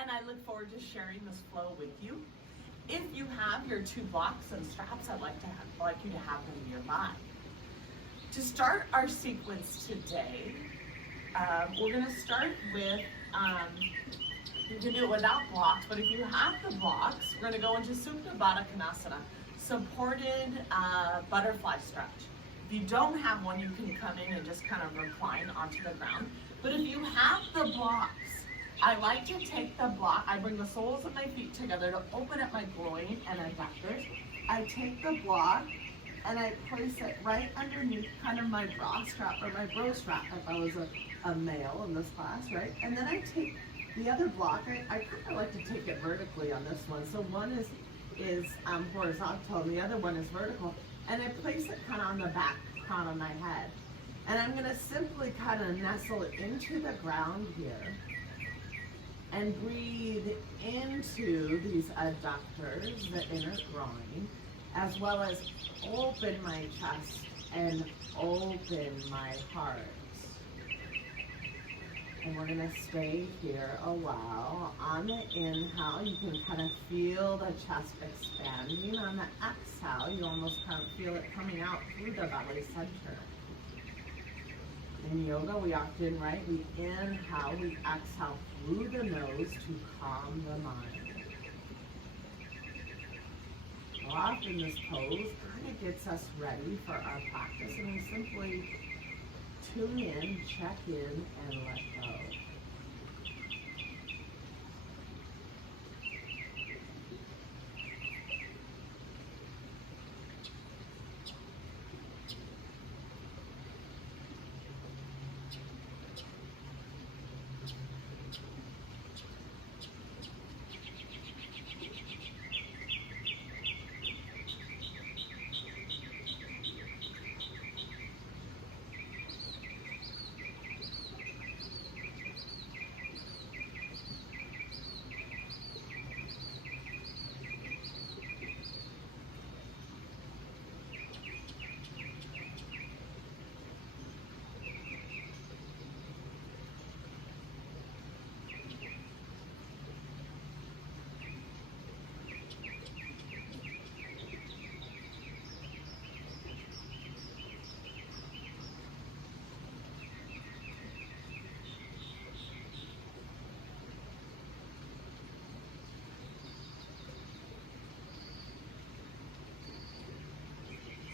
and I look forward to sharing this flow with you. If you have your 2 blocks and straps, I'd like you to have them nearby. To start our sequence today, we're going to start with, you can do it without blocks, but if you have the blocks, we're going to go into Supta Baddha Konasana, supported butterfly stretch. If you don't have one, you can come in and just kind of recline onto the ground. But if you have the blocks, I like to take the block, I bring the soles of my feet together to open up my groin and adductors. I take the block and I place it right underneath kind of my bra strap or my bro strap if I was a male in this class, right? And then I take the other block, I kind of like to take it vertically on this one. So one is horizontal and the other one is vertical. And I place it kind of on the back crown of my head. And I'm gonna simply kind of nestle into the ground here and breathe into these adductors, the inner groin, as well as open my chest and open my heart. And we're gonna stay here a while. On the inhale, you can kind of feel the chest expanding. On the exhale, you almost kind of feel it coming out through the belly center. In yoga, we often, right, we inhale, we exhale through the nose to calm the mind. Often this pose kind of gets us ready for our practice, and we simply tune in, check in, and let go.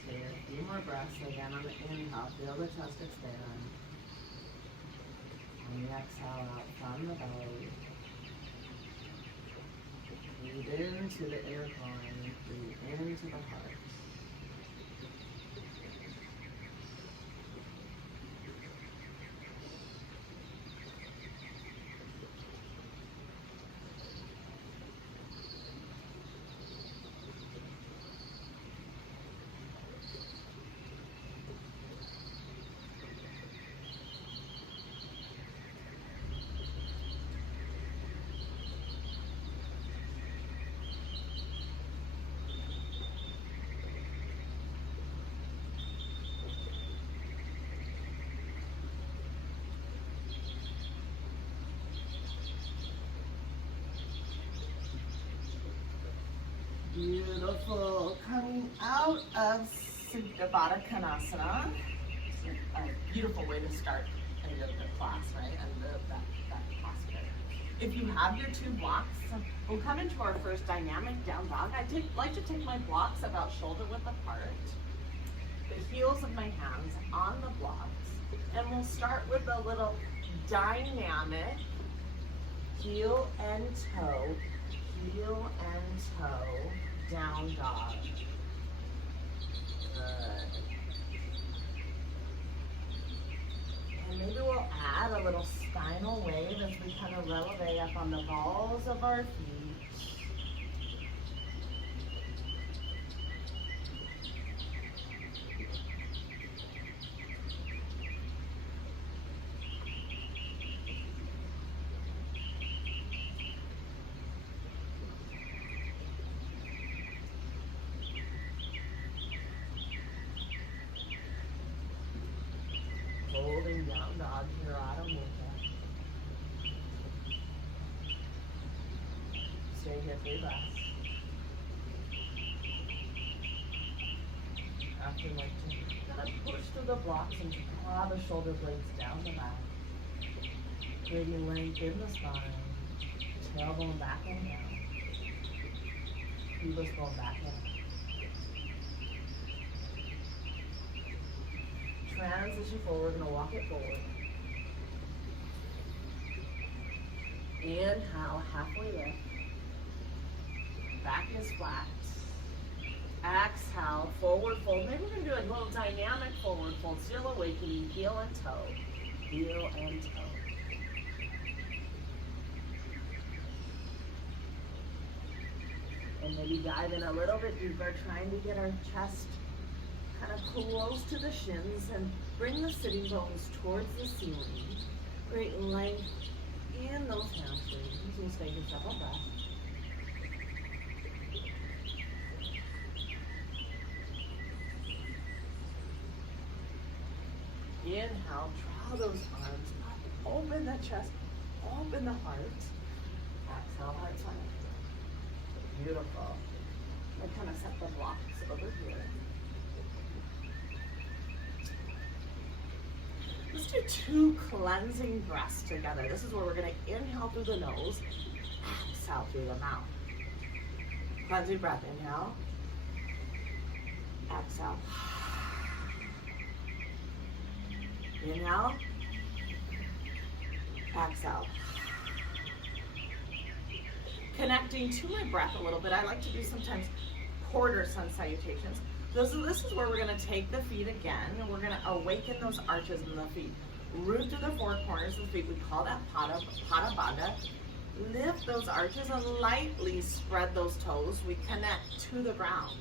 A few more breaths again on the inhale. Feel the chest expand. On the exhale, out from the belly. Breathe into the inner groin. Breathe into the heart. Beautiful. Coming out of Supta Baddha Konasana. It's a beautiful way to start a yoga class, right? And that posture. If you have your 2 blocks, we'll come into our first dynamic down dog. I like to take my blocks about shoulder width apart. The heels of my hands on the blocks. And we'll start with a little dynamic heel and toe. Heel and toe, down dog. Good. And maybe we'll add a little spinal wave as we kind of releve up on the balls of our feet. Holding down dog here, Adho Mukha. Stay here, 3 breaths. After like to kind of push through the blocks and draw the shoulder blades down the back. Creating length in the spine. Tailbone back and down. Pelvis bone back and up. Transition forward, we're going to walk it forward. Inhale, halfway lift. Back is flat. Exhale, forward fold. Maybe we're going to do a little dynamic forward fold. Still awakening, heel and toe. Heel and toe. And maybe dive in a little bit deeper, trying to get our chest kind of close to the shins and bring the sitting bones towards the ceiling. Great length in those hamstrings. We'll stay here several breaths. Inhale, draw those arms up, open the chest, open the heart. Exhale, heart center. Beautiful. I kind of set the blocks over here. Let's do 2 cleansing breaths together. This is where we're going to inhale through the nose, exhale through the mouth. Cleansing breath, inhale, exhale. Inhale, exhale. Connecting to my breath a little bit, I like to do sometimes quarter sun salutations. This is where we're going to take the feet again, and we're going to awaken those arches in the feet. Root through the 4 corners of the feet. We call that Pada Bandha. Lift those arches and lightly spread those toes. We connect to the ground.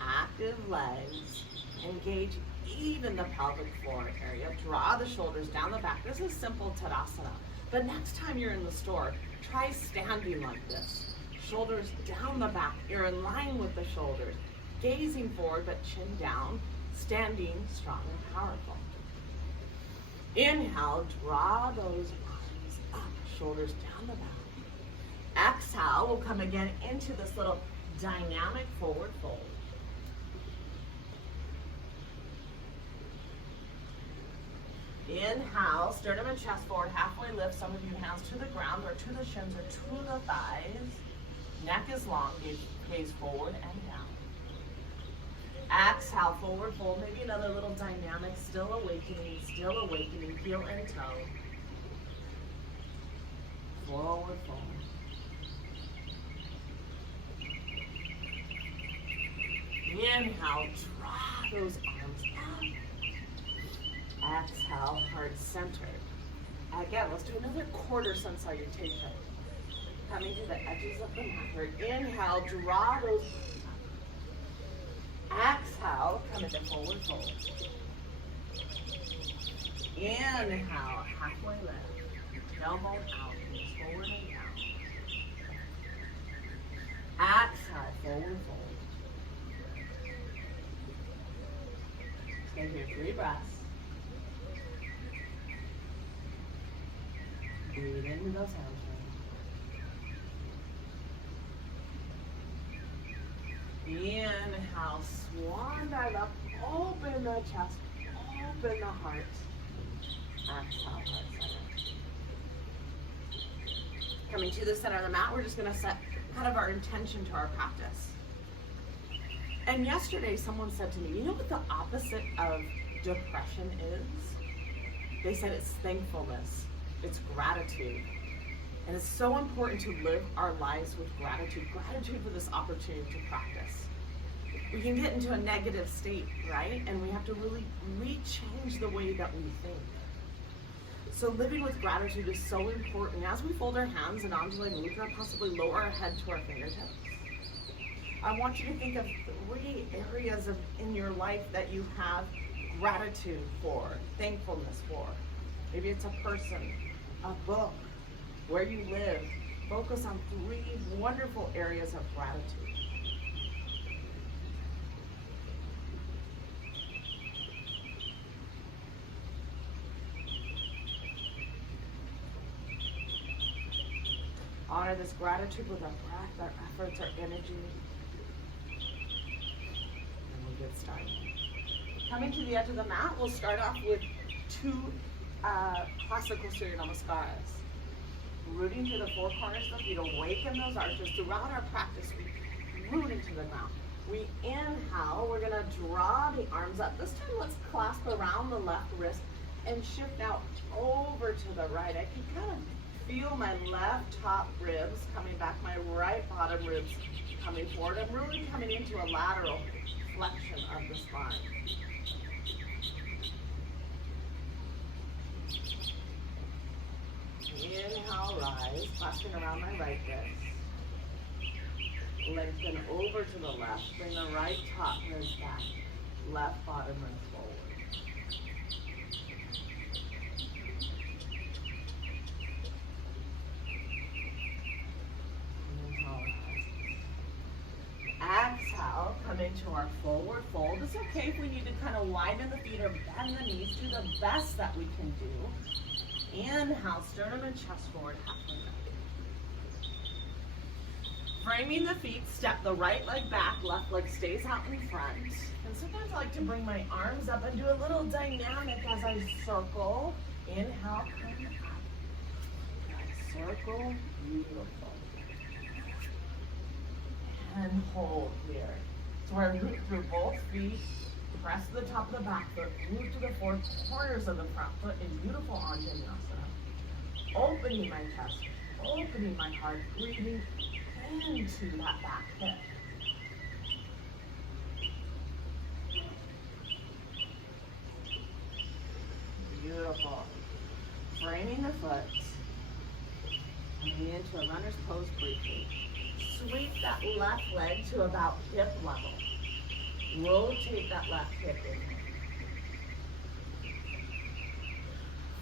Active legs. Engage even the pelvic floor area. Draw the shoulders down the back. This is simple Tadasana. But next time you're in the store, try standing like this. Shoulders down the back. You're in line with the shoulders. Gazing forward, but chin down. Standing strong and powerful. Inhale, draw those arms up. Shoulders down the back. Exhale, we'll come again into this little dynamic forward fold. Inhale, sternum and chest forward, halfway lift. Some of you hands to the ground or to the shins or to the thighs. Neck is long, gaze forward and down. Exhale, forward fold. Maybe another little dynamic, still awakening, heel and toe. Forward fold. Inhale, draw those arms up. Exhale, heart centered. Again, let's do another quarter sun salutation. Coming to the edges of the mat. Inhale, draw those arms up. Exhale, come into forward fold. Inhale, halfway lift. Tailbone out, knees forward and down. Exhale, forward fold. Stay here, 3 breaths. Breathe into those hamstrings. Inhale, swan dive up, open the chest, open the heart. Exhale, heart center. Coming to the center of the mat, we're just going to set kind of our intention to our practice. And yesterday someone said to me, you know what the opposite of depression is? They said it's thankfulness, it's gratitude. And it's so important to live our lives with gratitude for this opportunity to practice. We can get into a negative state, right? And we have to really rechange the way that we think. So living with gratitude is so important. As we fold our hands in Anjali Mudra, possibly lower our head to our fingertips. I want you to think of 3 areas in your life that you have gratitude for, thankfulness for. Maybe it's a person, a book, where you live. Focus on 3 wonderful areas of gratitude. Honor this gratitude with our breath, our efforts, our energy. And we'll get started. Coming to the edge of the mat, we'll start off with 2 classical Surya Namaskaras. Rooting through the 4 corners of the feet, awaken those arches. Throughout our practice, we root into the ground. We inhale, we're gonna draw the arms up. This time, let's clasp around the left wrist and shift out over to the right. I can kind of feel my left top ribs coming back, my right bottom ribs coming forward. I'm really coming into a lateral flexion of the spine. Inhale, rise, clasping around my right wrist. Lengthen over to the left. Bring the right top ribs back. Left bottom ribs forward. Inhale, rise. Exhale, come into our forward fold. It's okay if we need to kind of widen the feet or bend the knees. Do the best that we can do. Inhale, sternum and chest forward, halfway back. Framing the feet, step the right leg back, left leg stays out in front. And sometimes I like to bring my arms up and do a little dynamic as I circle. Inhale, come up. Circle, beautiful. And hold here. So I root through both feet, press the top of the back foot, root to the 4 corners of the front foot in beautiful Anjaneyasana. Opening my chest, opening my heart, breathing into that back hip. Beautiful. Framing the foot. Coming into a runner's pose briefly. Sweep that left leg to about hip level. Rotate that left hip in.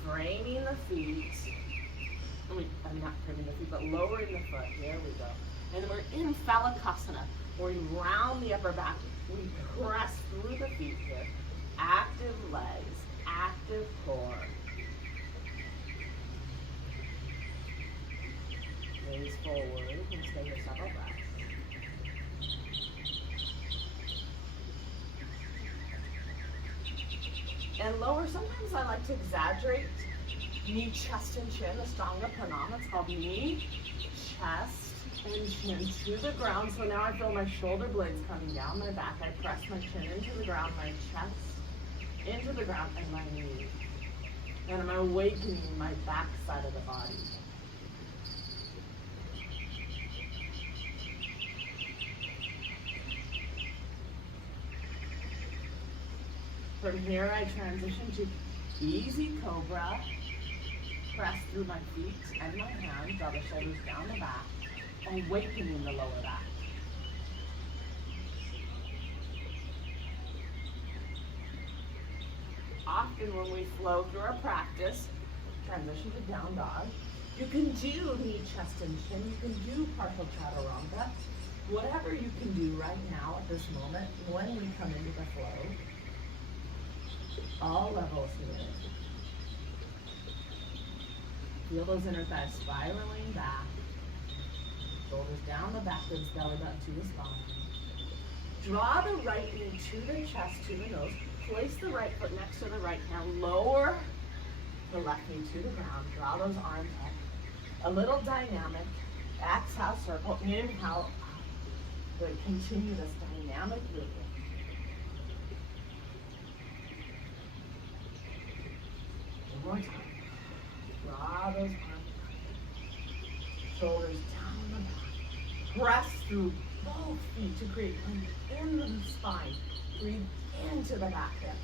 Framing the feet. I'm not framing the feet, but lowering the foot. There we go. And we're in Phalakasana, where we round the upper back. We press through the feet here. Active legs, active core. Gaze forward and stay here several breaths. And lower, sometimes I like to exaggerate. Knee, chest, and chin, Ashtanga Pranam. It's called knee, chest, and chin to the ground. So now I feel my shoulder blades coming down my back. I press my chin into the ground, my chest into the ground, and my knees. And I'm awakening my back side of the body. From here, I transition to easy cobra. Press through my feet and my hands, draw the shoulders down the back, awakening the lower back. Often when we flow through our practice, transition to down dog, you can do knee, chest, and chin. You can do partial chaturanga. Whatever you can do right now at this moment when we come into the flow. All levels here. Feel those inner thighs spiraling back. Shoulders down the back ribs, belly button to the spine. Draw the right knee to the chest, to the nose. Place the right foot next to the right hand. Lower the left knee to the ground. Draw those arms up. A little dynamic. Exhale, circle. Inhale. Good. Continue this dynamic movement. One more time. Draw those arms. Shoulders down the back. Press through both feet to create length in the spine. Breathe into the back hip.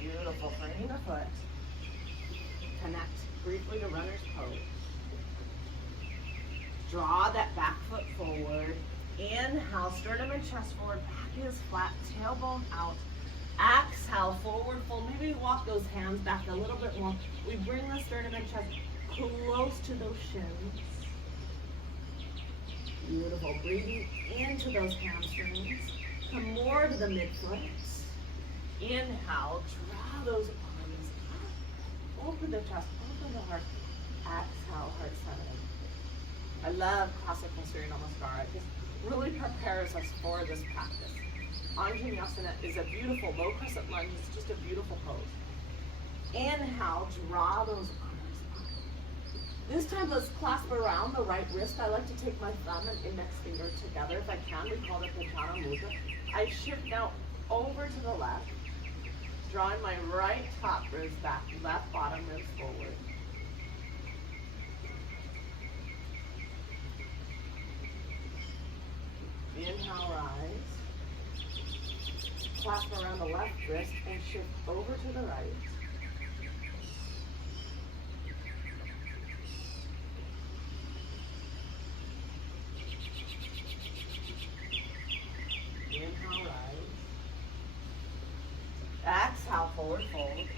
Beautiful. Framing the foot. Connect briefly to runner's pose. Draw that back foot forward. Inhale, sternum and chest forward, back is flat, tailbone out. Exhale, forward fold. Maybe walk those hands back a little bit more. We bring the sternum and chest close to those shins. Beautiful. Breathing into those hamstrings. Come more to the midfoot. Inhale, draw those arms up. Open the chest, open the heart. Exhale, heart centering. I love classical Surya Namaskar. It just really prepares us for this practice. Anjaneyasana is a beautiful low crescent lunge. It's just a beautiful pose. Inhale, draw those arms up. This time, let's clasp around the right wrist. I like to take my thumb and index finger together. If I can, we call it Pachana Mudra. I shift now over to the left, drawing my right top ribs back, left bottom ribs forward. Inhale, rise. Clasp around the left wrist and shift over to the right. Inhale, rise. Exhale, forward fold.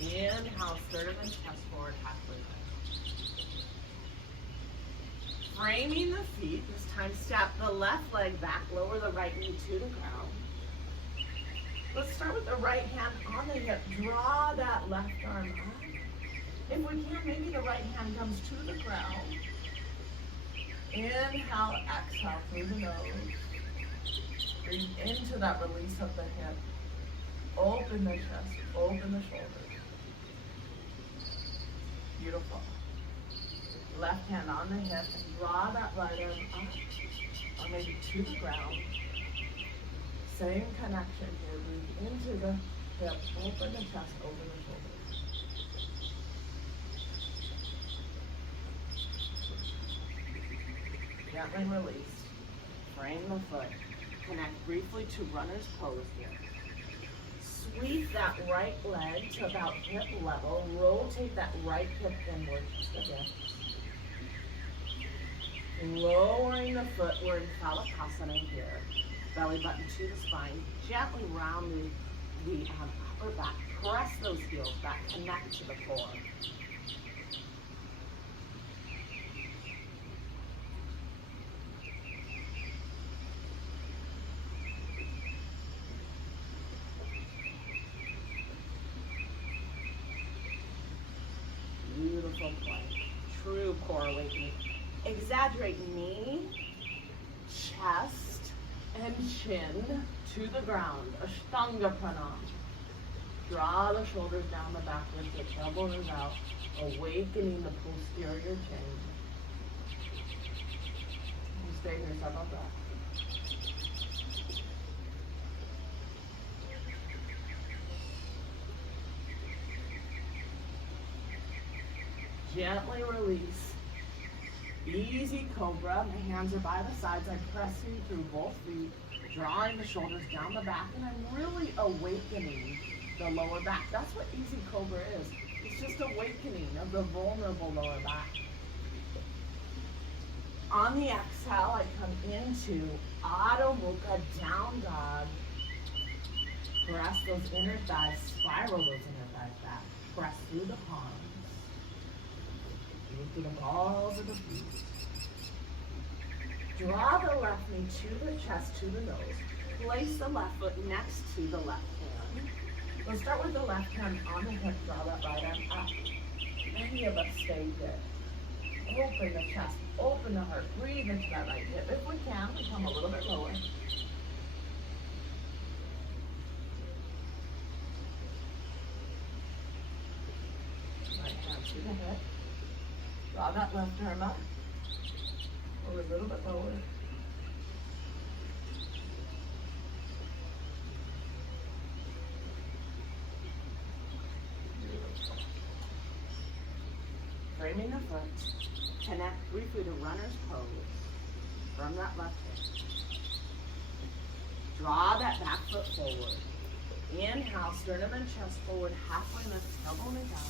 Inhale, sternum and chest forward, halfway lift. Framing the feet, this time step the left leg back, lower the right knee to the ground. Let's start with the right hand on the hip. Draw that left arm up. If we can, maybe the right hand comes to the ground. Inhale, exhale through the nose. Breathe into that release of the hip. Open the chest, open the shoulders. Beautiful. Left hand on the hip and draw that right arm up, or maybe to the ground. Same connection here. Breathe into the hip, open the chest, open the shoulders. Gently release. Frame the foot. Connect briefly to runner's pose here. Sweep that right leg to about hip level. Rotate that right hip inward just a bit. Lowering the foot, we're in Phalakasana here. Belly button to the spine. Gently round the upper back. Press those heels back. Connect to the core. Beautiful play. True core awakening. Exaggerate knee, chest, and chin to the ground. Ashtanga Pranam. Draw the shoulders down the back with the elbows out, awakening the posterior chain. You stay here several breaths. Gently release. Easy cobra. My hands are by the sides. I'm pressing through both feet, drawing the shoulders down the back, and I'm really awakening the lower back. That's what easy cobra is. It's just awakening of the vulnerable lower back. On the exhale, I come into Adho Mukha, down dog. Press those inner thighs, spiral those inner thighs back. Press through the palms. Through the balls of the feet. Draw the left knee to the chest, to the nose. Place the left foot next to the left hand. We'll start with the left hand on the hip. Draw that right arm up. Many of us stay here. Open the chest, open the heart. Breathe into that right hip. If we can, we come a little bit lower. Right hand to the hip. Draw that left arm up, or a little bit lower. Beautiful. Framing the foot, connect briefly to runner's pose from that left hip. Draw that back foot forward. Inhale, sternum and chest forward, halfway lift, elbow and down.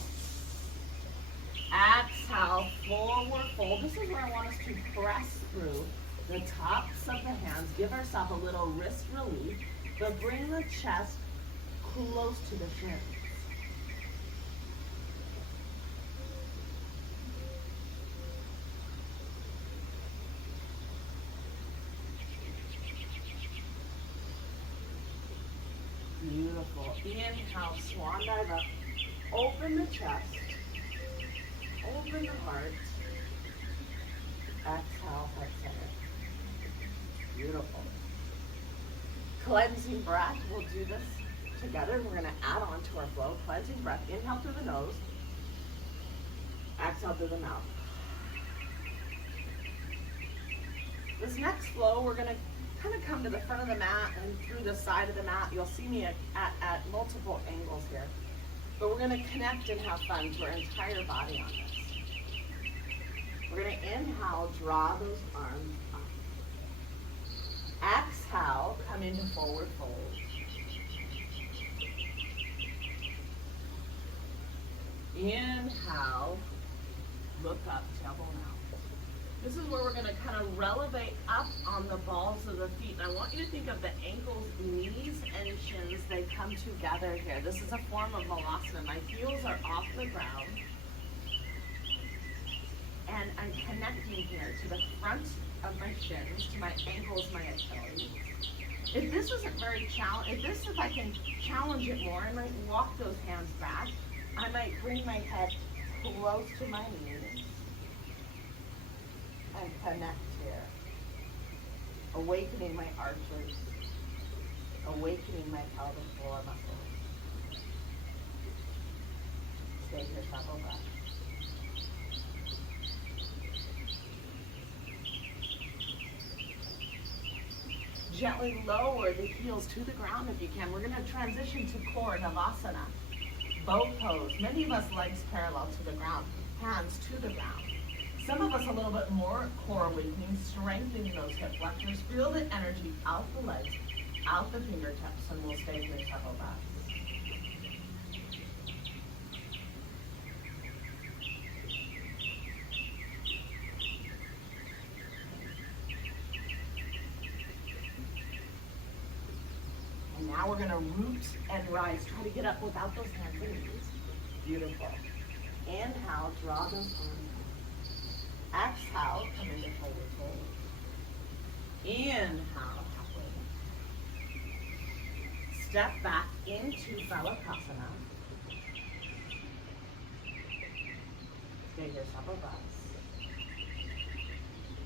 Exhale, forward fold. This is where I want us to press through the tops of the hands. Give ourselves a little wrist relief, but bring the chest close to the shins. inhale, swan dive up. Open the chest. Open the heart. Exhale, heart center. Beautiful. Cleansing breath. We'll do this together. We're going to add on to our flow. Cleansing breath. Inhale through the nose. Exhale through the mouth. This next flow, we're going to kind of come to the front of the mat and through the side of the mat. You'll see me at multiple angles here. But we're going to connect and have fun to our entire body on this. We're going to inhale, draw those arms up. Exhale, come into forward fold. Inhale, look up, tailbone out. This is where we're going to kind of relevate up on the balls of the feet. And I want you to think of the ankles, knees, and shins. They come together here. This is a form of Malasana. My heels are off the ground. And I'm connecting here to the front of my shins, to my ankles, my Achilles. If this isn't very challenging, if I can challenge it more, I might walk those hands back. I might bring my head close to my knees and connect here. Awakening my arches, awakening my pelvic floor muscles. Stay here several breaths. Gently lower the heels to the ground if you can. We're going to transition to core Navasana. Bow pose. Many of us legs parallel to the ground, hands to the ground. Some of us a little bit more core awakening, strengthening those hip flexors. Feel the energy out the legs, out the fingertips, and we'll stay here several breaths. Now we're going to root and rise. Try to get up without those hands and knees. Beautiful. Inhale, draw those arms up. Exhale, come into forward fold. Inhale, halfway. Step back into Balasana. Stay here several breaths.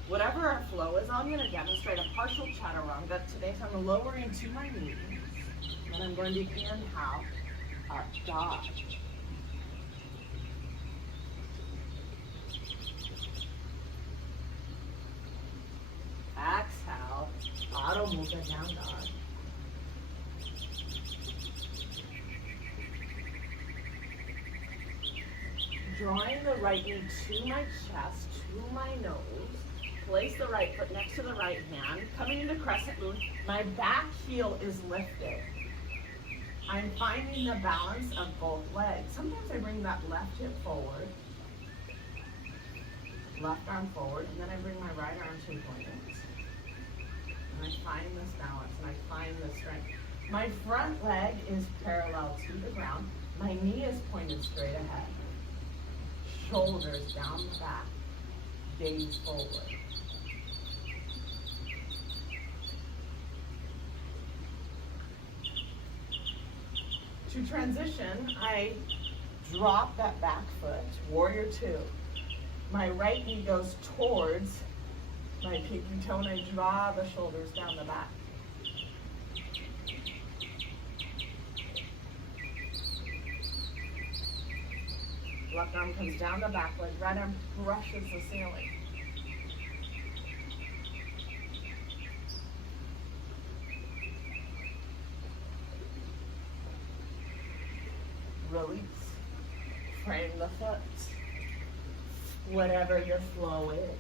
Whatever our flow is, I'm going to demonstrate a partial chaturanga today. So I'm lowering to my knees. And I'm going to inhale, dog. Exhale, Adho Mukha down dog. Drawing the right knee to my chest, to my nose. Place the right foot next to the right hand. Coming into crescent moon, my back heel is lifted. I'm finding the balance of both legs. Sometimes I bring that left hip forward, left arm forward, and then I bring my right arm to point. And I find this balance, and I find the strength. My front leg is parallel to the ground. My knee is pointed straight ahead. Shoulders down the back, gaze forward. To transition, I drop that back foot, warrior two. My right knee goes towards my pinky toe and I draw the shoulders down the back. Left arm comes down the back leg, right arm brushes the ceiling. Release. Frame the foot. Whatever your flow is.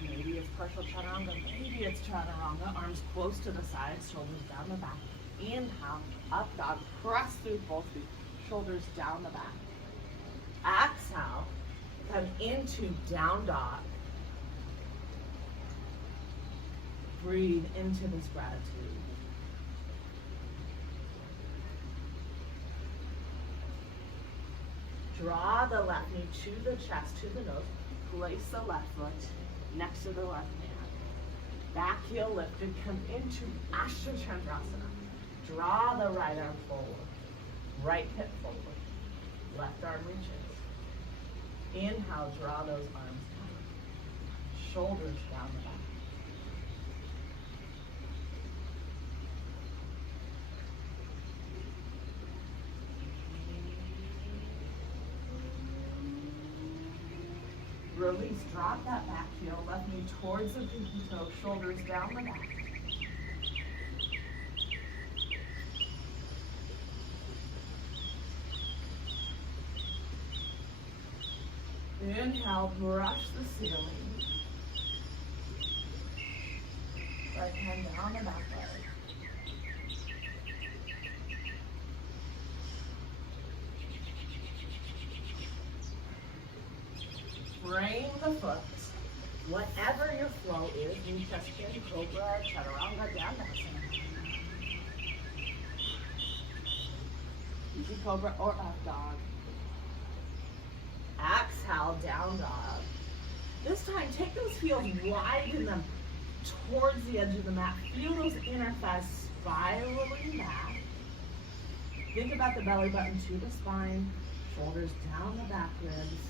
Maybe it's partial chaturanga, maybe it's chaturanga. Arms close to the sides, shoulders down the back. Inhale, up dog, press through both feet, shoulders down the back. Exhale, come into down dog. Breathe into this gratitude. Draw the left knee to the chest, to the nose. Place the left foot next to the left hand. Back heel lifted. Come into Ashtachandrasana. Draw the right arm forward. Right hip forward. Left arm reaches. Inhale, draw those arms down. Shoulders down the back. Release, drop that back heel, left knee towards the pinky toe, shoulders down the back. Inhale, brush the ceiling. Right hand down the back leg. Frame the foot. Whatever your flow is, knee chest chin, cobra, chaturanga, dandasana. Easy cobra or up dog. Exhale, down dog. This time, take those heels, widen them towards the edge of the mat. Feel those inner thighs spiraling back. Think about the belly button to the spine, shoulders down the back ribs.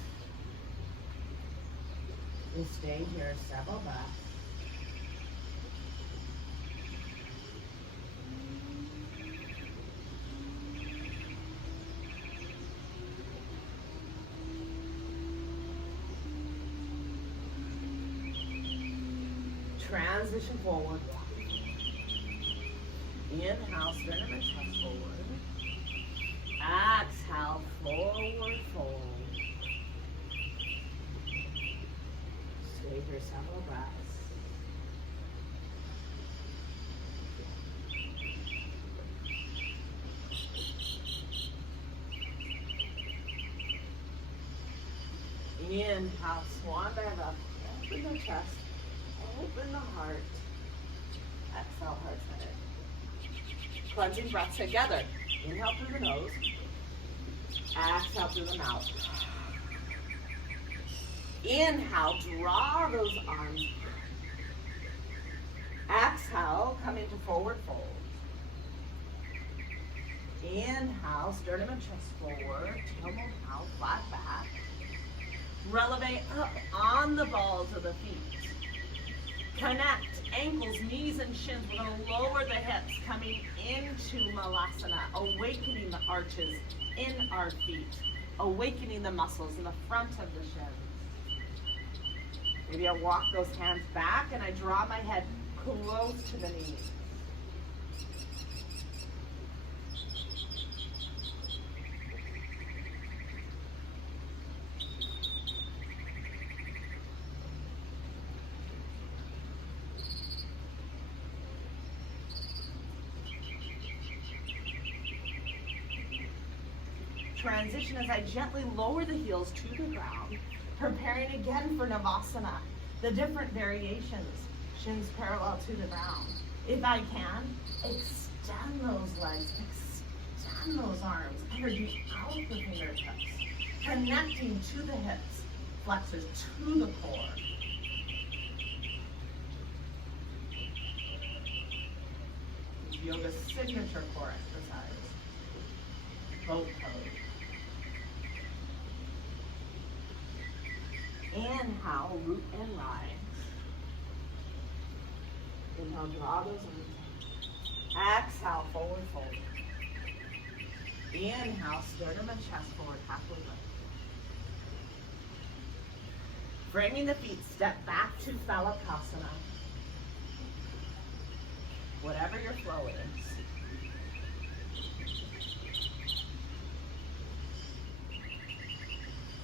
We'll stay here several breaths. Transition forward. Inhale, sternum and chest forward. Exhale, forward fold. Stay here several breaths. Inhale, swan dive up. Open the chest. Open the heart. Exhale, heart center. Plunging breath together. Inhale through the nose. Exhale through the mouth. Inhale, draw those arms. Exhale, come into forward fold. Inhale, sternum and chest forward. Tailbone out, flat back. Releve up on the balls of the feet. Connect ankles, knees, and shins. We're going to lower the hips, coming into Malasana, awakening the arches in our feet, awakening the muscles in the front of the shins. Maybe I walk those hands back and I draw my head close to the knees. Transition as I gently lower the heels to the ground, preparing again for Navasana. The different variations, shins parallel to the ground. If I can, extend those legs, extend those arms, energy out the fingertips, connecting to the hips, flexors to the core. Yoga signature core exercise. Boat pose. Inhale, root and rise. Inhale, draw those arms. Exhale, forward fold. Inhale, sternum and chest forward, halfway lift. Framing the feet, step back to Phalapasana. Whatever your flow is.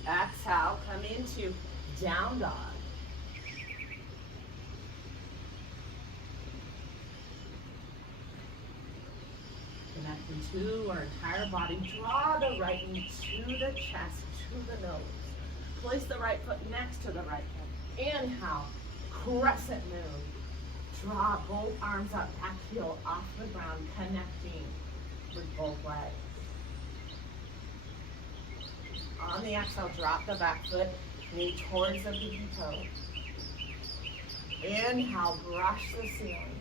Exhale, come into down dog. Connecting to our entire body. Draw the right knee to the chest, to the nose. Place the right foot next to the right hip. Inhale, crescent move. Draw both arms up, back heel off the ground, connecting with both legs. On the exhale, drop the back foot, knee towards the pinky toe. Inhale, brush the ceiling.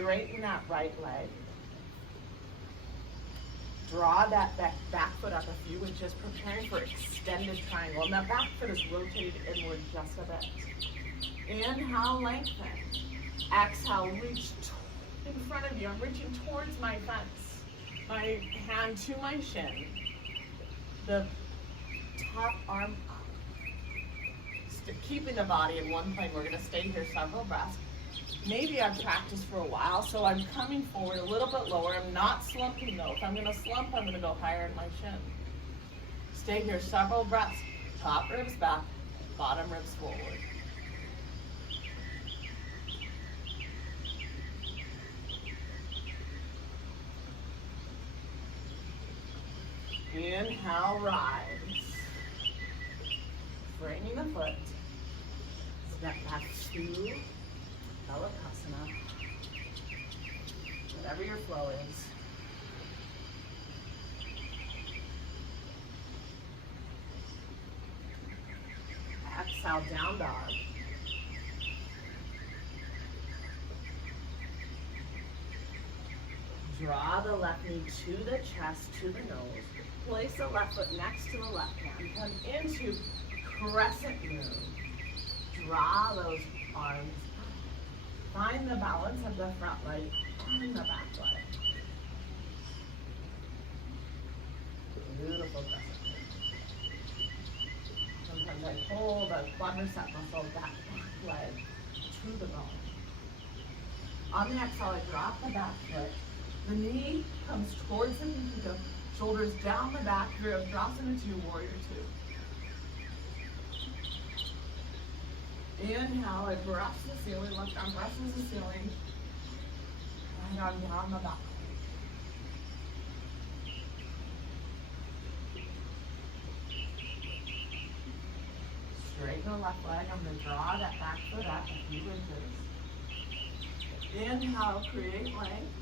Straighten that right leg. Draw that back foot up a few inches, preparing for extended triangle. And that back foot is rotated inward just a bit. Inhale, lengthen. Exhale, reach in front of you. I'm reaching towards my fence. My hand to my shin. The top arm up. Keeping the body in one plane. We're going to stay here several breaths. Maybe I've practiced for a while, so I'm coming forward a little bit lower. I'm not slumping though. If I'm going to slump, I'm going to go higher in my shin. Stay here several breaths. Top ribs back, bottom ribs forward. Inhale, rise. Straightening the foot. Step back to Balasana. Whatever your flow is. Exhale, down dog. Draw the left knee to the chest, to the nose. Place the left foot next to the left hand. Come into crescent moon. Draw those arms. Find the balance of the front leg and the back leg. Beautiful crescent moon. Sometimes I pull the quadricep muscle back leg to the bone. On the exhale, I drop the back foot. The knee comes towards the knee, the shoulders down the back, drops into warrior two. Inhale, I brush the ceiling, left arm brushes the ceiling, right arm down the back. Straighten the left leg, I'm going to draw that back foot up a few inches. Inhale, create length.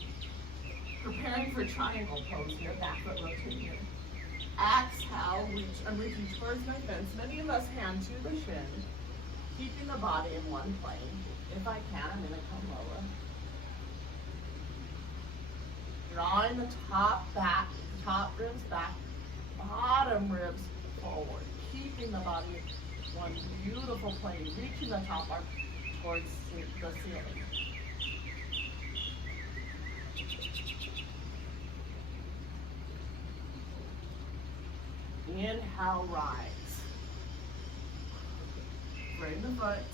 Preparing for triangle pose here, back foot rotating. Exhale, reach. I'm reaching towards my fence. Many of us hand to the shin, keeping the body in one plane. If I can, I'm going to come lower. Drawing the top back, top ribs back, bottom ribs forward. Keeping the body in one beautiful plane. Reaching the top arm towards the ceiling. Inhale, rise. Bring the foot.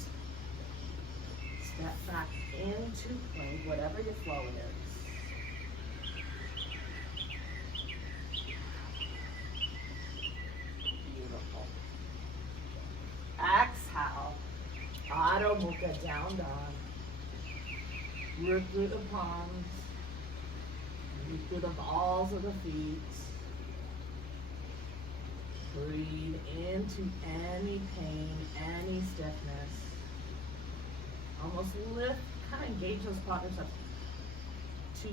Step back into plank, whatever your flow is. Beautiful. Exhale. Adho Mukha, down dog. Root through the palms. Root through the balls of the feet. Breathe into any pain, any stiffness. Almost lift, kind of engage those quadriceps to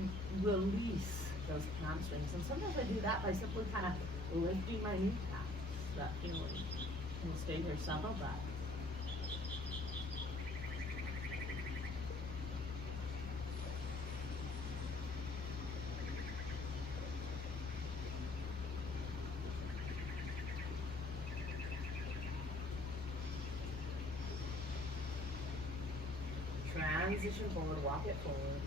release those hamstrings. And sometimes I do that by simply kind of lifting my kneecaps, that feeling. We'll stay here several breaths. Transition forward, walk it forward.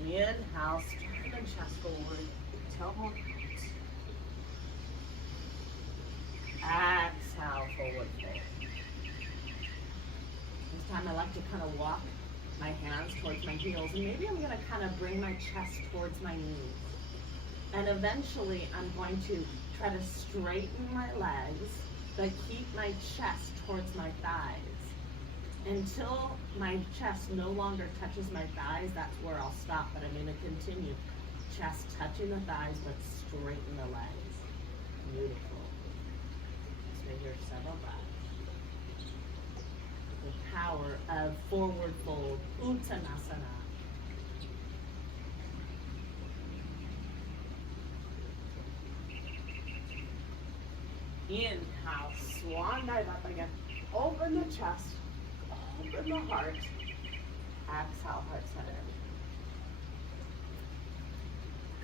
Inhale, sternum and chest forward, tailbone out. Exhale, forward fold. This time I like to kind of walk my hands towards my heels, and maybe I'm going to kind of bring my chest towards my knees. And eventually I'm going to try to straighten my legs, but keep my chest towards my thighs. Until my chest no longer touches my thighs, that's where I'll stop, but I'm going to continue. Chest touching the thighs, but straighten the legs. Beautiful. Stay here several breaths. The power of forward fold, Uttanasana. Inhale, swan dive up again. Open the chest. Open the heart. Exhale, heart center.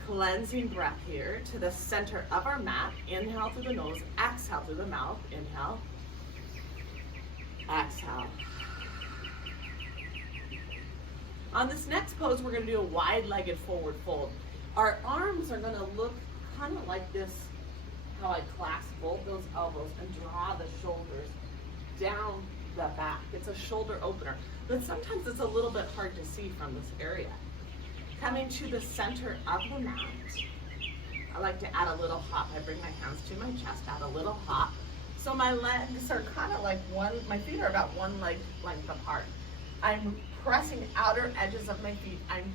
Cleansing breath here to the center of our mat. Inhale through the nose, exhale through the mouth. Inhale, exhale. On this next pose, we're going to do a wide-legged forward fold. Our arms are going to look kind of like this, how I clasp both those elbows and draw the shoulders down the back. It's a shoulder opener, but sometimes it's a little bit hard to see from this area. Coming to the center of the mat, I like to add a little hop. I bring my hands to my chest, add a little hop. So my legs are kind of like my feet are about one leg length apart. I'm pressing outer edges of my feet. I'm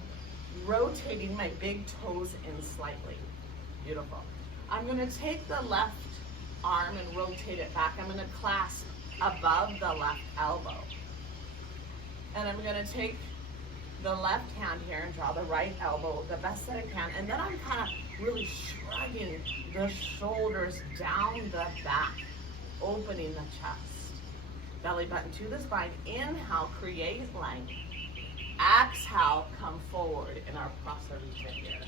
rotating my big toes in slightly. Beautiful. I'm gonna take the left arm and rotate it back. I'm gonna clasp above the left elbow. And I'm gonna take the left hand here and draw the right elbow the best that I can. And then I'm kind of really shrugging the shoulders down the back, opening the chest. Belly button to the spine. Inhale, create length. Exhale, come forward in our Prasarita here.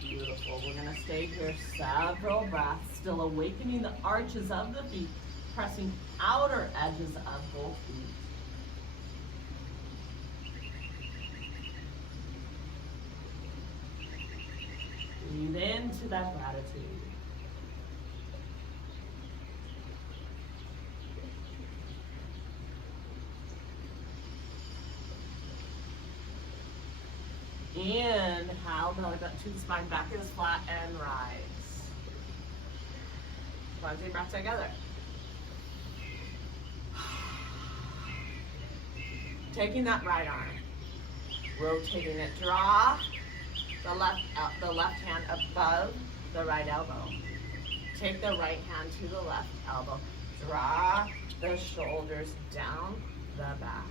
Beautiful. We're going to stay here several breaths, still awakening the arches of the feet, pressing outer edges of both feet. Breathe into that gratitude. Inhale, belly button to the spine, back is flat, and rise. Cleansing breath together. Taking that right arm, rotating it, draw the left hand above the right elbow. Take the right hand to the left elbow. Draw the shoulders down the back.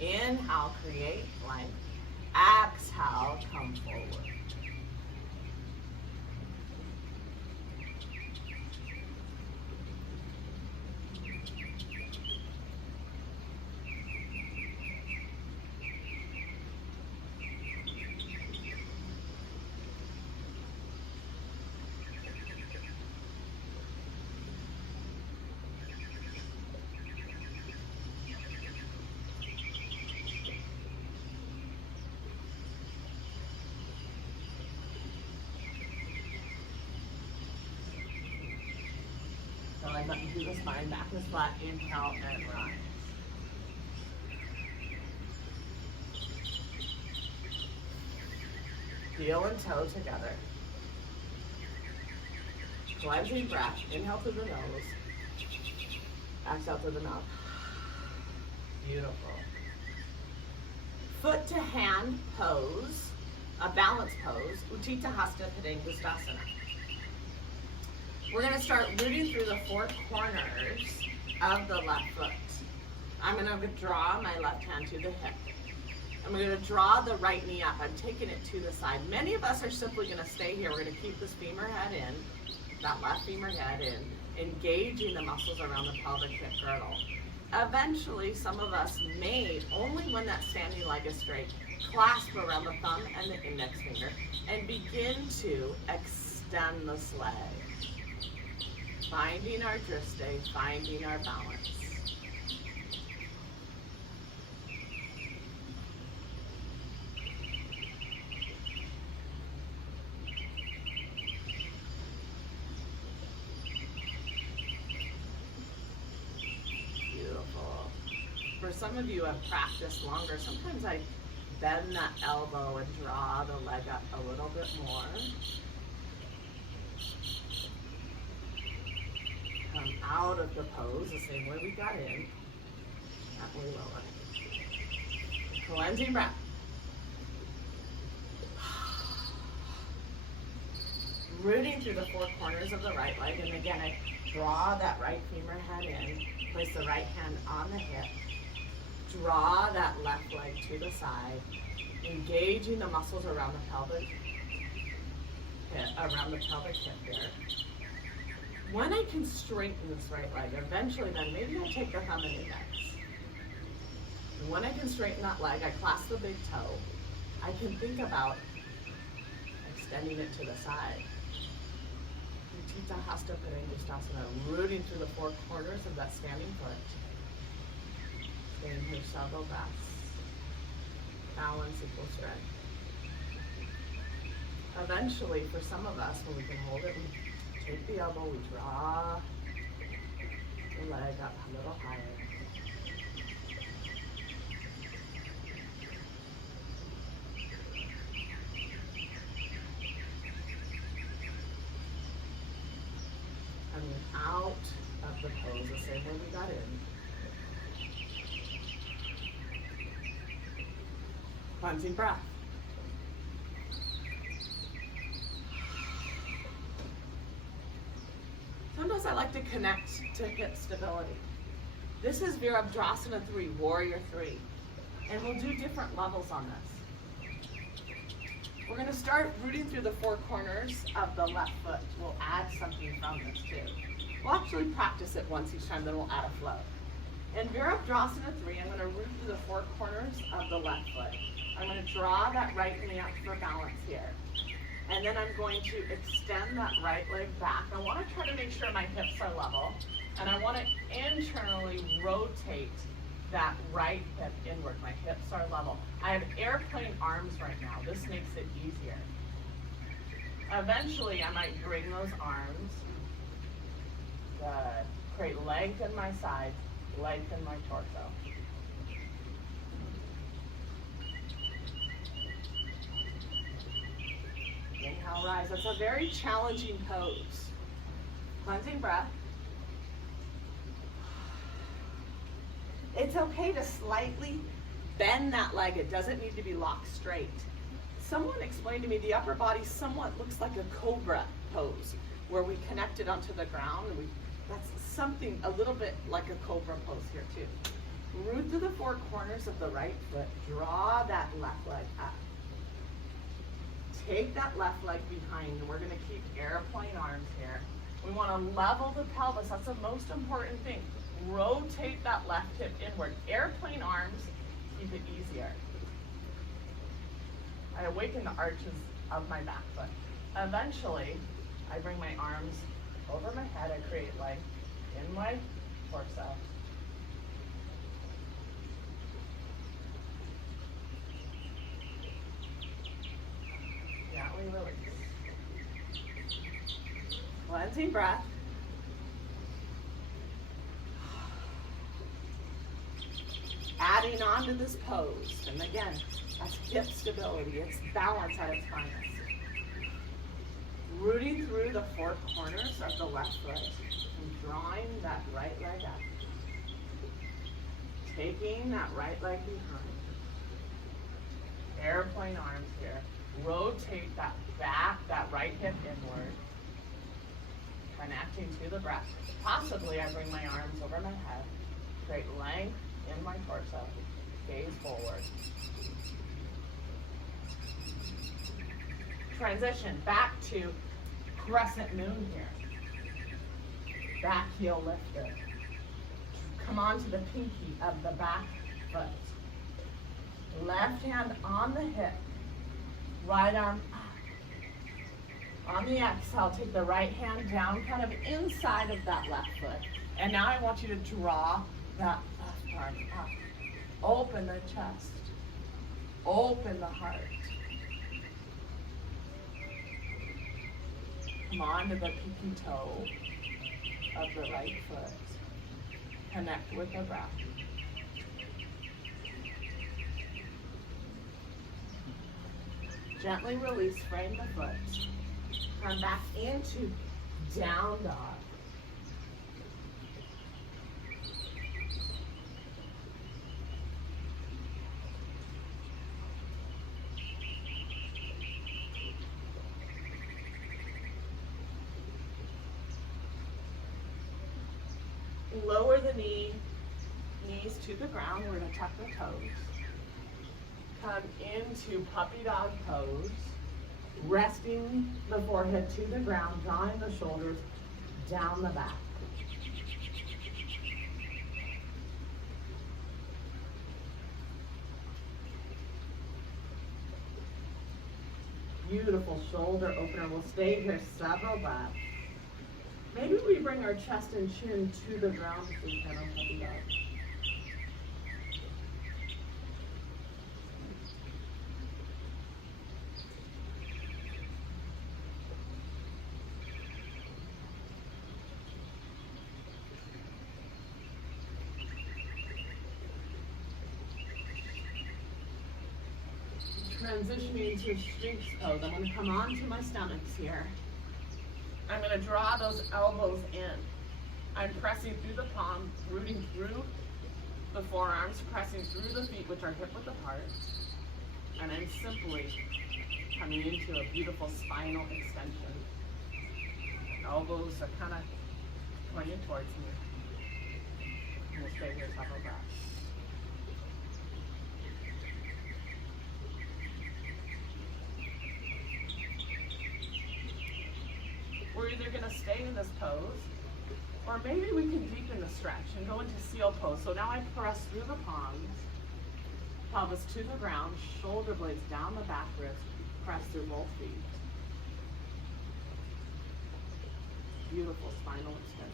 Inhale, create length. Exhale, come forward. Belly button through the spine, back is flat, inhale and rise. Heel and toe together. Cleansing breath, inhale through the nose, exhale through the mouth. Beautiful. Foot to hand pose, a balance pose, Utthita Hasta Padangusthasana. We're going to start rooting through the four corners of the left foot. I'm going to draw my left hand to the hip. I'm going to draw the right knee up. I'm taking it to the side. Many of us are simply going to stay here. We're going to keep this femur head in, that left femur head in, engaging the muscles around the pelvic hip girdle. Eventually, some of us may, only when that standing leg is straight, clasp around the thumb and the index finger and begin to extend this leg. Finding our drishti, finding our balance. Beautiful. For some of you who have practiced longer, sometimes I bend that elbow and draw the leg up a little bit more. Come out of the pose the same way we got in. That way lower. Cleansing breath. Rooting through the four corners of the right leg. And again, I draw that right femur head in. Place the right hand on the hip. Draw that left leg to the side. Engaging the muscles around the pelvic hip there. When I can straighten this right leg, eventually then maybe I'll take the thumb and index And when I can straighten that leg, I clasp the big toe. I can think about extending it to the side. Utthita Hasta Padangusthasana, rooting through the four corners of that standing foot. Staying here several breaths. Balance equals strength. Eventually, for some of us, when we can hold it, we take the elbow, we draw the leg up a little higher. And then out of the pose, the same way we got in. Cleansing breath. Sometimes I like to connect to hip stability. This is Virabhadrasana 3, Warrior 3. And we'll do different levels on this. We're going to start rooting through the four corners of the left foot. We'll add something from this too. We'll actually practice it once each time, then we'll add a flow. In Virabhadrasana 3, I'm going to root through the four corners of the left foot. I'm going to draw that right knee up for balance here. And then I'm going to extend that right leg back. I want to try to make sure my hips are level. And I want to internally rotate that right hip inward. My hips are level. I have airplane arms right now. This makes it easier. Eventually, I might bring those arms. Good. Create length in my sides, length in my torso. Inhale, rise. That's a very challenging pose. Cleansing breath. It's okay to slightly bend that leg. It doesn't need to be locked straight. Someone explained to me the upper body somewhat looks like a cobra pose, where we connect it onto the ground. And that's something a little bit like a cobra pose here too. Root through the four corners of the right foot. Draw that left leg up. Take that left leg behind, and we're going to keep airplane arms here. We want to level the pelvis. That's the most important thing. Rotate that left hip inward. Airplane arms, keep it easier. I awaken the arches of my back foot. Eventually, I bring my arms over my head. I create length in my torso. Gently release. Cleansing breath. Adding on to this pose. And again, that's hip stability. It's balance at its finest. Rooting through the four corners of the left foot and drawing that right leg up. Taking that right leg behind. Airplane arms here. Rotate that back, that right hip inward. Connecting to the breath. Possibly I bring my arms over my head. Create length in my torso. Gaze forward. Transition back to crescent moon here. Back heel lifted. Come on to the pinky of the back foot. Left hand on the hip. Right arm up. On the exhale, take the right hand down, kind of inside of that left foot. And now I want you to draw that left arm up. Open the chest. Open the heart. Come on to the pinky toe of the right foot. Connect with the breath. Gently release, frame the foot. Come back into down dog. Lower the knees to the ground. We're going to tuck the toes. Come into puppy dog pose. Resting the forehead to the ground, drawing the shoulders down the back. Beautiful shoulder opener. We'll stay here several breaths. Maybe we bring our chest and chin to the ground if we can on puppy dog. Transitioning to Sphinx pose. I'm going to come onto my stomachs here. I'm going to draw those elbows in. I'm pressing through the palm, rooting through the forearms, pressing through the feet, which are hip width apart. And I'm simply coming into a beautiful spinal extension. Elbows are kind of pointing towards me. And we'll stay here several breaths. We're either going to stay in this pose, or maybe we can deepen the stretch and go into seal pose. So now I press through the palms, pelvis to the ground, shoulder blades down the back ribs, press through both feet. Beautiful spinal extension.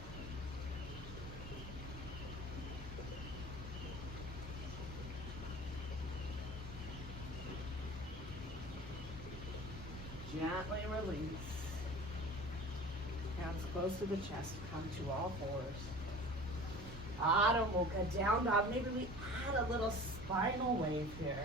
Gently release. Hands close to the chest, come to all fours. Adho Mukha, down dog. Maybe we add a little spinal wave here.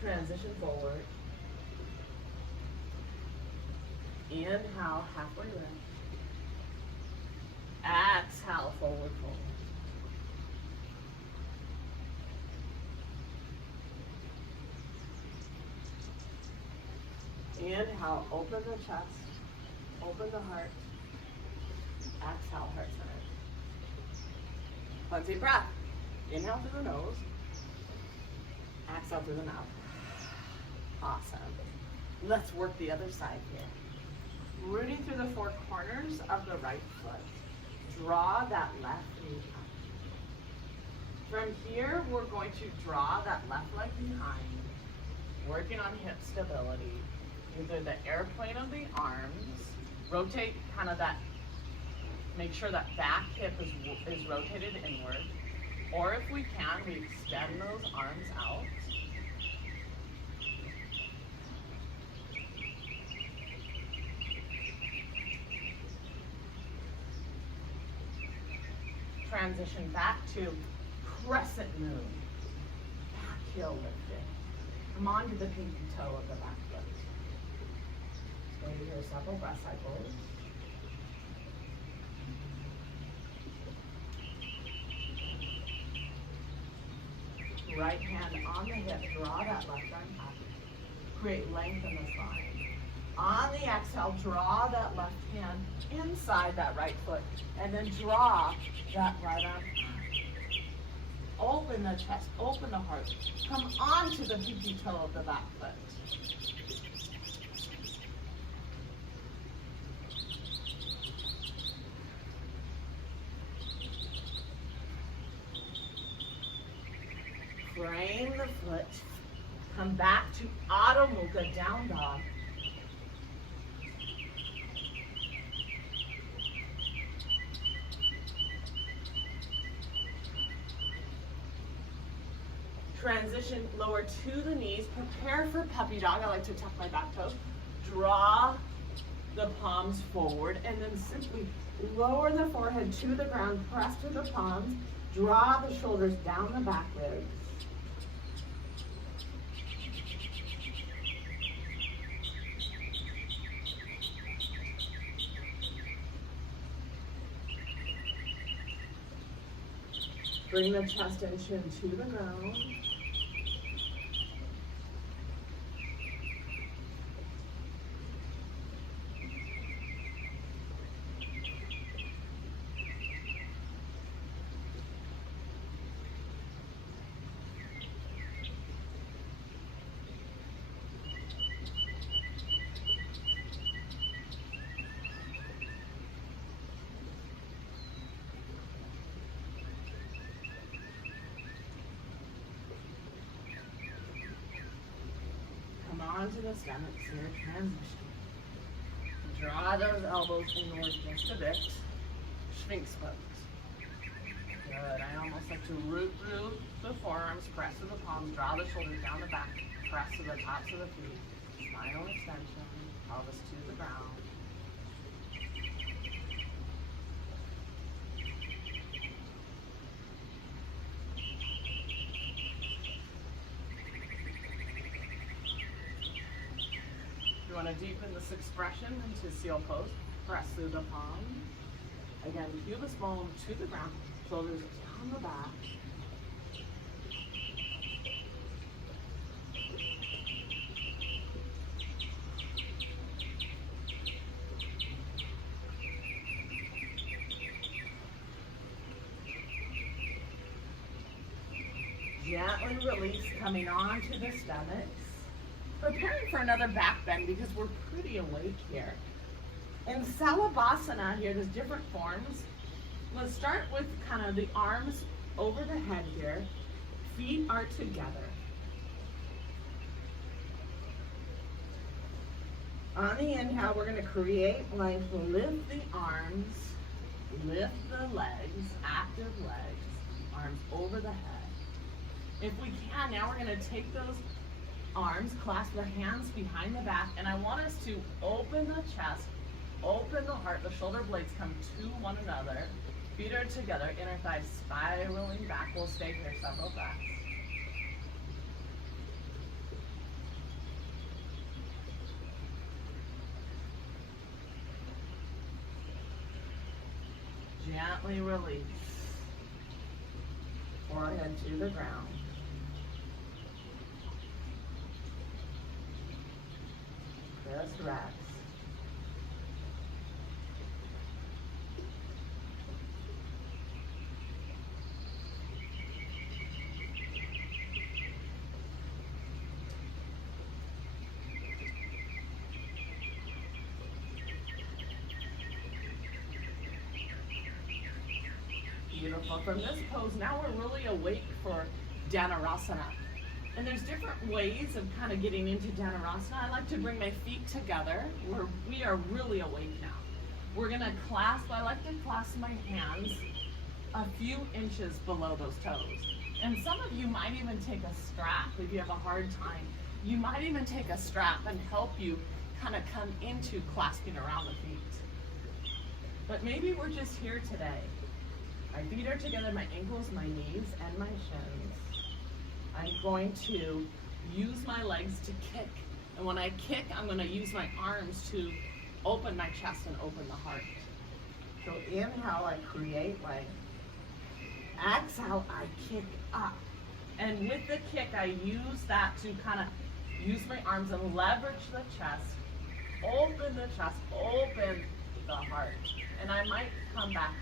Transition forward. Inhale, halfway lift. Exhale, forward fold. Inhale, open the chest, open the heart. Exhale, heart center. One deep breath. Inhale through the nose. Exhale through the mouth. Awesome. Let's work the other side here. Rooting through the four corners of the right foot. Draw that left knee up. From here, we're going to draw that left leg behind, working on hip stability. Either the airplane of the arms, rotate kind of that, make sure that back hip is rotated inward. Or if we can, we extend those arms out. Transition back to crescent moon. Back heel lifted. Come on to the pinky toe of the back foot. Stay here several breath cycles. Right hand on the hip, draw that left arm up. Create length in the spine. On the exhale, draw that left hand inside that right foot, and then draw that right arm up. Open the chest, open the heart. Come onto the pinky toe of the back foot. Frame the foot. Come back to Adho Mukha, down dog. Transition lower to the knees. Prepare for puppy dog. I like to tuck my back toes. Draw the palms forward and then simply lower the forehead to the ground. Press to the palms. Draw the shoulders down the back ribs. Bring the chest and chin to the ground. onto the stomach, here, transition. Draw those elbows inward just a bit. Sphinx pose. Good. I almost like to root through the forearms, press to the palms, draw the shoulders down the back, press to the tops of the feet. Spinal extension, pelvis to the ground. You want to deepen this expression into seal pose. Press through the palms. Again, pelvis bone to the ground, shoulders down the back. Gently release, coming onto the stomachs. Preparing for another back bend because we're pretty awake here. In Salabhasana here, there's different forms. Let's start with kind of the arms over the head here. Feet are together. On the inhale, we're going to create length. Lift the arms, lift the legs, active legs, arms over the head. If we can, now we're going to take those arms, clasp the hands behind the back, and I want us to open the chest, open the heart, the shoulder blades come to one another, feet are together, inner thighs spiraling back. We'll stay here several breaths. Gently release. Forehead to the ground. Just rest. Beautiful. From this pose, now we're really awake for Dhanurasana. And there's different ways of kind of getting into Dhanurasana. I like to bring my feet together. We are really awake now. We're going to clasp, I like to clasp my hands a few inches below those toes. And some of you might even take a strap if you have a hard time. You might even take a strap and help you kind of come into clasping around the feet. But maybe we're just here today. My feet are together, my ankles, my knees, and my shins. I'm going to use my legs to kick. And when I kick, I'm going to use my arms to open my chest and open the heart. So inhale, I create length. Exhale, I kick up. And with the kick, I use that to kind of use my arms and leverage the chest. Open the chest, open the heart. And I might come back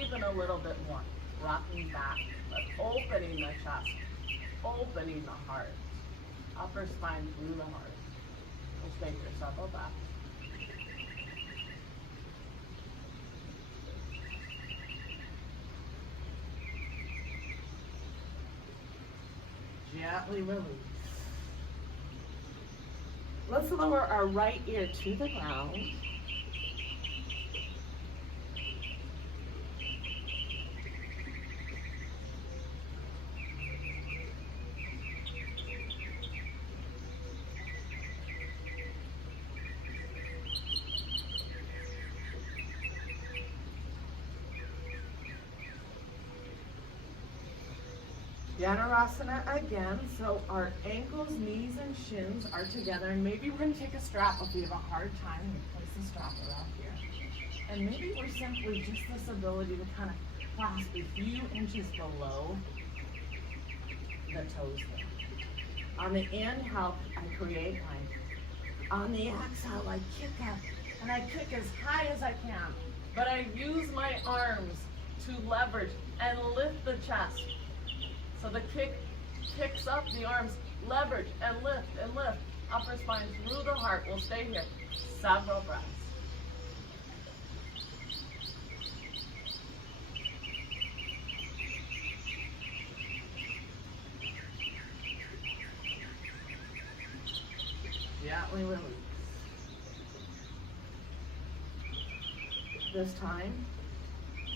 even a little bit more. Rocking back, but opening the chest. Opening the heart, upper spine through the heart. We'll stay here several breaths. Gently release. Let's lower our right ear to the ground. Dhanurasana again, so our ankles, knees, and shins are together, and maybe we're going to take a strap if we have a hard time and place the strap around here. And maybe we're simply just this ability to kind of clasp a few inches below the toes there. On the inhale, I create length. On the exhale, I kick up, and I kick as high as I can, but I use my arms to leverage and lift the chest. So the kick kicks up the arms, leverage and lift, upper spine through the heart. We'll stay here several breaths. gently release. This time,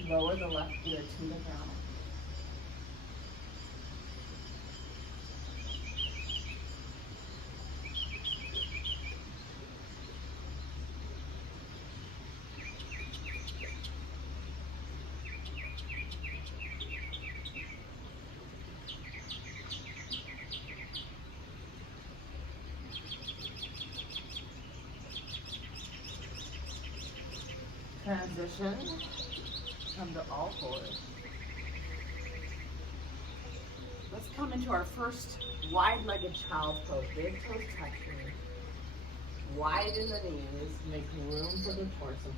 lower the left ear to the ground. Transition, come to all fours. Let's come into our first wide-legged child's pose. Big toes touching. Widen the knees, make room for the torso.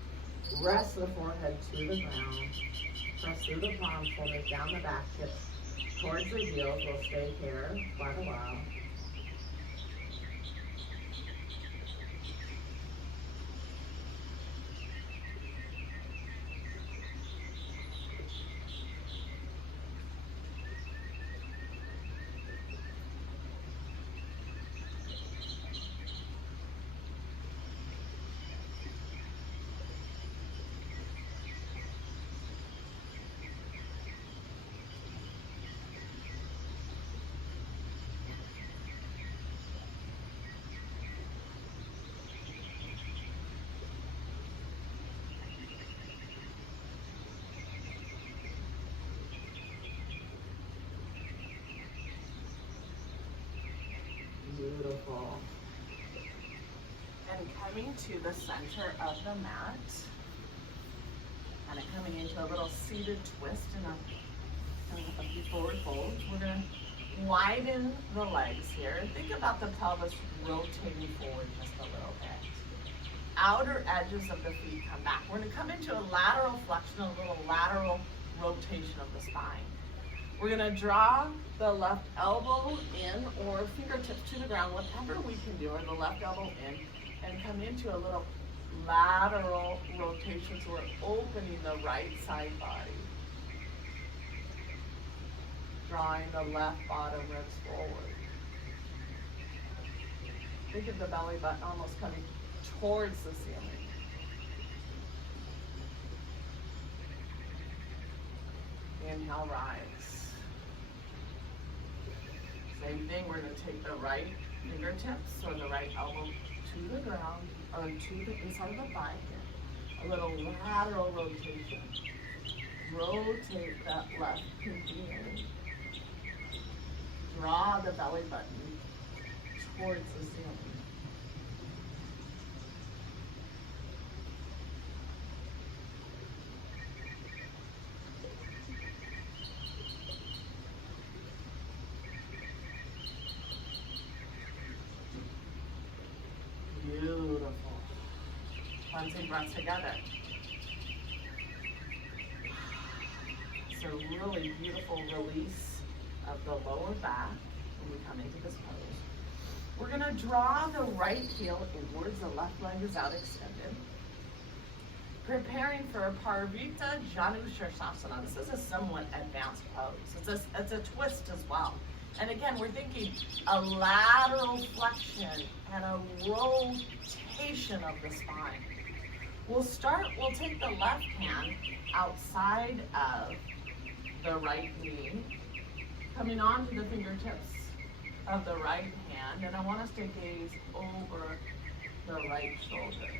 Rest the forehead to the ground. Press through the palms, shoulders down the back, hips towards the heels. We'll stay here quite a while. Beautiful. And coming to the center of the mat, kind of coming into a little seated twist and a forward fold. We're going to widen the legs here. Think about the pelvis rotating forward just a little bit. Outer edges of the feet come back. We're going to come into a lateral flexion, a little lateral rotation of the spine. We're going to draw the left elbow in or fingertips to the ground, whatever we can do, or the left elbow in, and come into a little lateral rotation. So we're opening the right side body. Drawing the left bottom ribs forward. Think of the belly button almost coming towards the ceiling. Inhale, rise. Same thing, we're going to take the right fingertips or the right elbow to the ground or to the inside of the thigh here. A little lateral rotation. Rotate that left pinky in. Draw the belly button towards the ceiling. Beautiful. Cleansing breaths together. So really beautiful release of the lower back when we come into this pose. We're going to draw the right heel inwards, the left leg is out extended. Preparing for Parivrtta Janusirsasana. This is a somewhat advanced pose. It's a twist as well. And again, we're thinking a lateral flexion and a rotation of the spine. We'll take the left hand outside of the right knee, coming onto the fingertips of the right hand, and I want us to gaze over the right shoulder.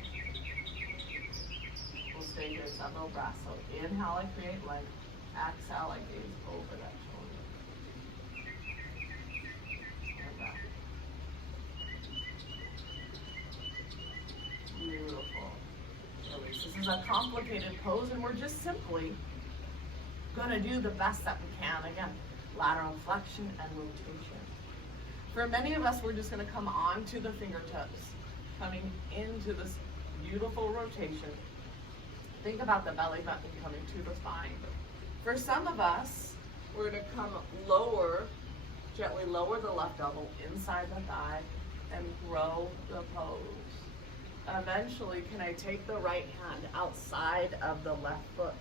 We'll stay here several breaths. So inhale, I create length. Exhale, I gaze over that shoulder. And back. Beautiful. Release. This is a complicated pose, and we're just simply going to do the best that we can. Again, lateral flexion and rotation. For many of us, we're just going to come onto the fingertips, coming into this beautiful rotation. Think about the belly button coming to the spine. For some of us, we're going to come lower, gently lower the left elbow inside the thigh and grow the pose. Eventually, can I take the right hand outside of the left foot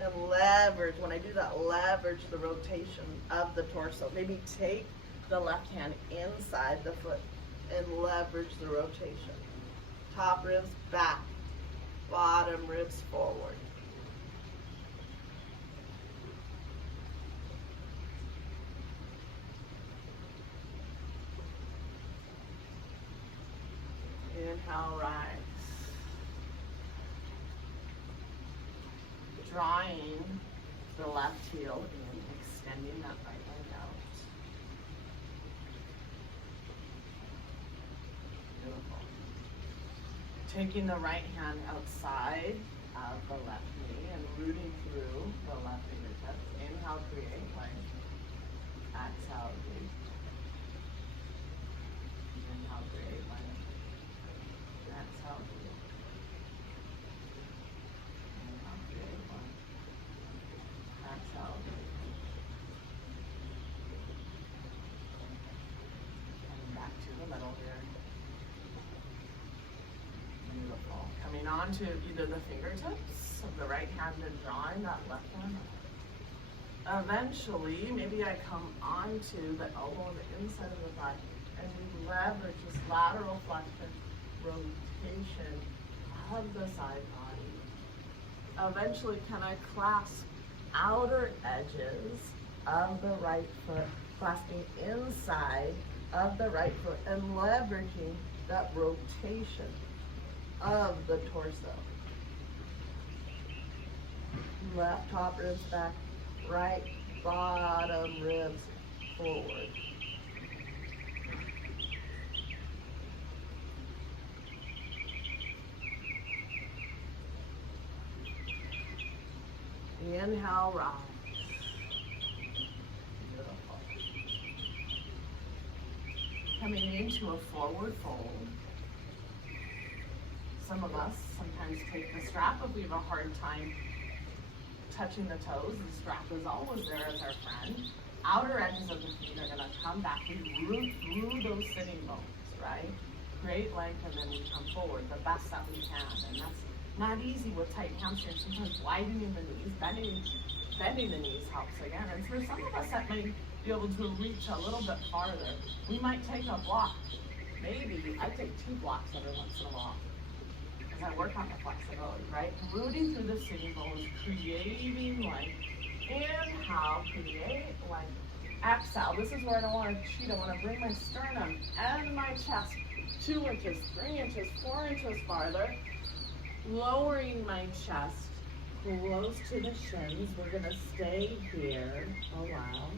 and leverage, when I do that, leverage the rotation of the torso. Maybe take the left hand inside the foot and leverage the rotation. Top ribs back, bottom ribs forward. Inhale, rise. Drawing the left heel in, extending that right leg out. Beautiful. Taking the right hand outside of the left knee and rooting through the left fingertips. Inhale, create length. Exhale, release. Inhale, create length. Exhale, release. Inhale, create length. Exhale, release. And back to the middle here. Beautiful. Coming on to either the fingertips of the right hand and drawing that left hand up. Eventually, maybe I come onto the elbow on the inside of the thigh and we leverage this lateral flexion rotation of the side body. Eventually, can I clasp outer edges of the right foot, clasping inside of the right foot and leveraging that rotation of the torso. Left top ribs back, right bottom ribs forward. Inhale, rise. Beautiful. Coming into a forward fold. Some of us sometimes take the strap if we have a hard time touching the toes. The strap is always there as our friend. Outer edges of the feet are going to come back. We root through those sitting bones, right? Create length and then we come forward the best that we can. And that's not easy with tight hamstrings. Sometimes widening the knees, bending the knees helps again. And for some of us that might be able to reach a little bit farther, we might take a block. Maybe I take 2 blocks every once in a while. I work on the flexibility, right? Rooting through the sitting bones, creating length. Inhale, create length. Exhale. This is where I don't want to cheat. I want to bring my sternum and my chest 2 inches, 3 inches, 4 inches farther. Lowering my chest close to the shins. We're going to stay here a while.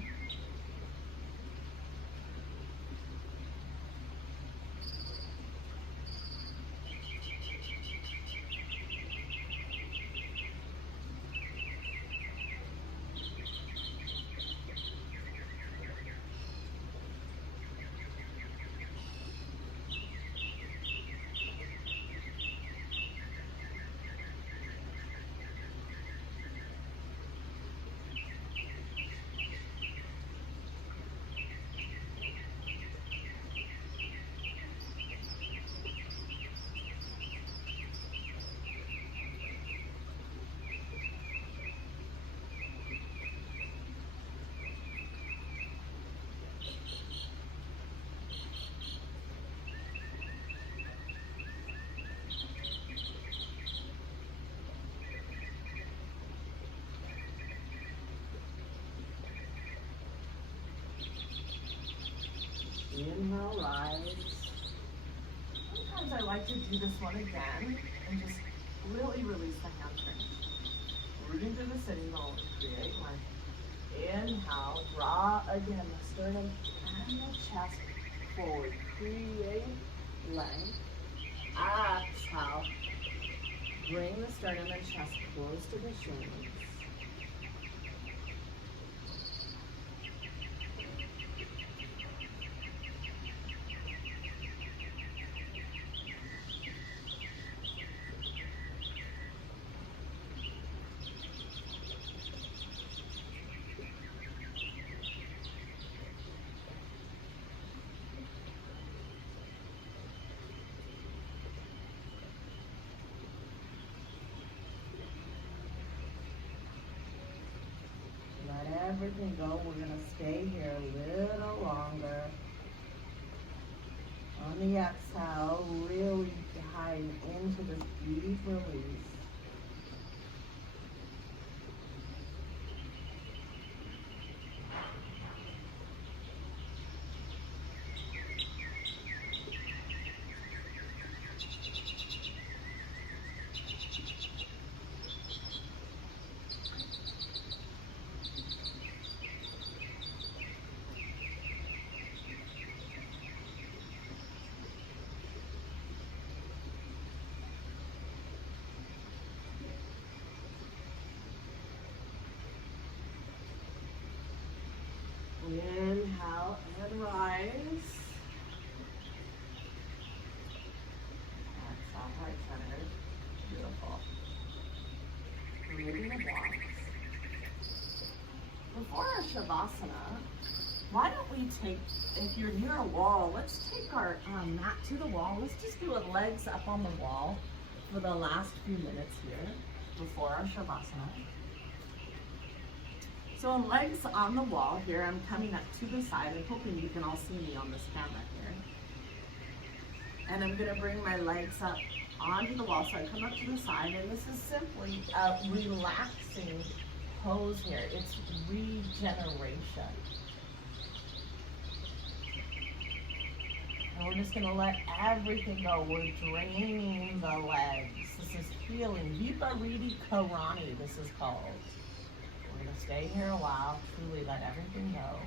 Inhale, rise. Sometimes I like to do this one again and just really release the hamstring. Rooting through the sitting bones, create length. Inhale, draw again the sternum and the chest forward. Create length. Exhale. Bring the sternum and chest close to the shoulders. Everything go. We're going to stay here a little longer. On the exhale, really dive into this deep release. Inhale and rise. Exhale, heart centered. Beautiful. Moving the blocks. Before our Shavasana, why don't we take, if you're near a wall, let's take our mat to the wall. Let's just do it legs up on the wall for the last few minutes here before our Shavasana. So legs on the wall here, I'm coming up to the side. I'm hoping you can all see me on this camera here. And I'm gonna bring my legs up onto the wall. So I come up to the side, and this is simply a relaxing pose here. It's regeneration. And we're just gonna let everything go. We're draining the legs. This is healing. Vipariti Karani, this is called. We're going to stay here a while, truly let everything go.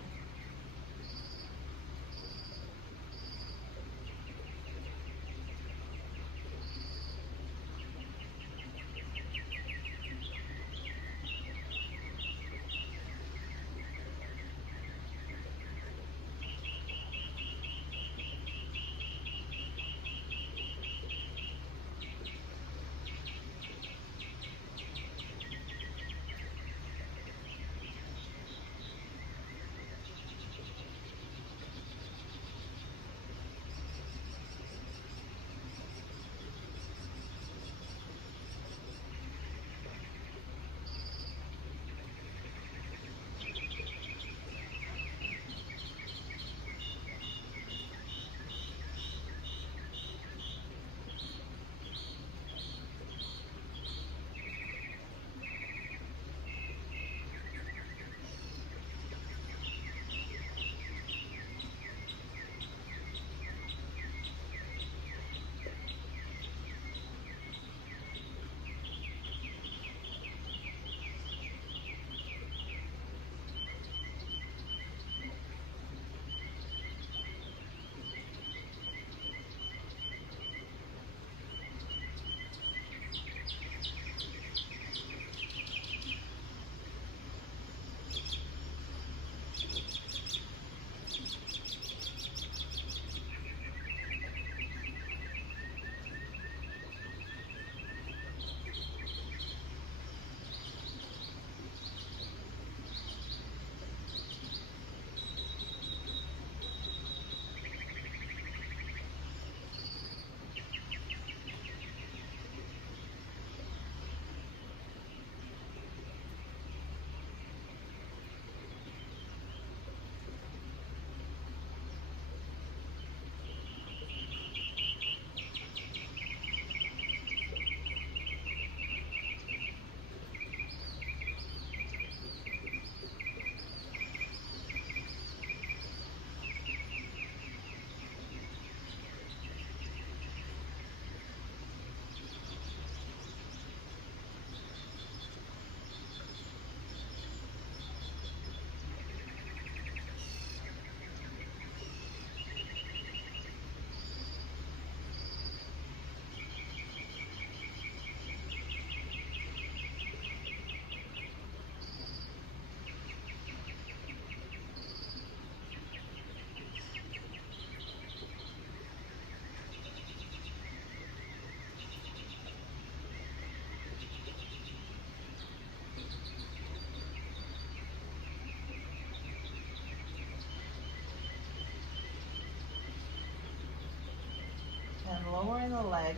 Lowering the legs